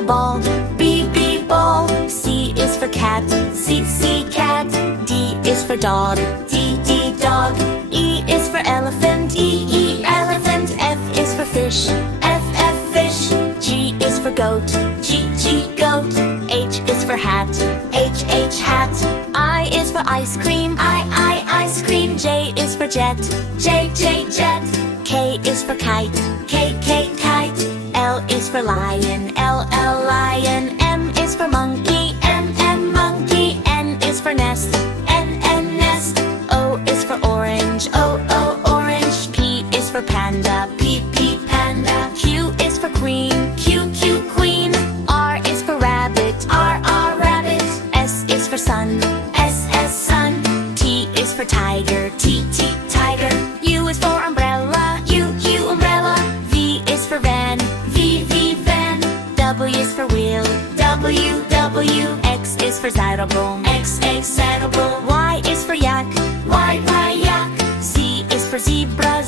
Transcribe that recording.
for ball, B ball. C is for cat, C cat. D is for dog, D dog. E is for elephant, E elephant. F is for fish, F fish. G is for goat, G goat. H is for hat, H hat. I is for ice cream, I ice cream. J is for jet, J jet. K is for kite, K kite. L is for lion, L lion. M is for monkey, M monkey. N is for nest, N nest. O is for orange, O orange. P is for panda, P panda. Q is for queen, Q queen. R is for rabbit, R rabbit. S is for sun, S sun. T is for tiger, T tiger. U is for umbrella, U umbrella. V is for van, V van. W is for wheel, W. X is for xylophone, X xylophone. Y is for yak, Y yak. Z is for zebra,